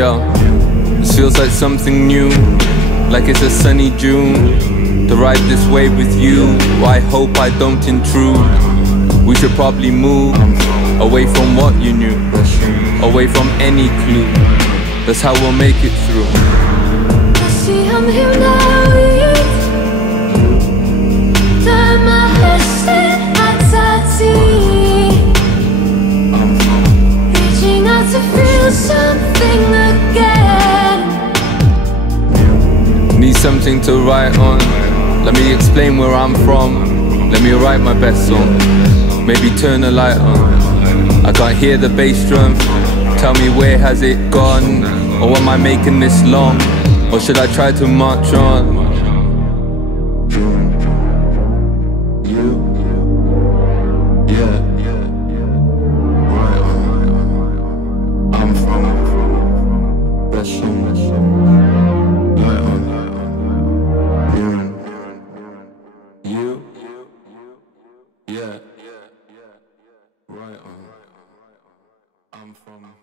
Yeah, this feels like something new, like it's a sunny June. To ride this wave with you, I hope I don't intrude. We should probably move away from what you knew, away from any clue. That's how we'll make it through. I see I'm here now. Dyma hysyn at ati, reaching out to feel something again. Need something to write on. Let me explain where I'm from. Let me write my best song. Maybe turn the light on. I can't hear the bass drum. Tell me, where has it gone? Or am I making this long? Or should I try to march on? I'm from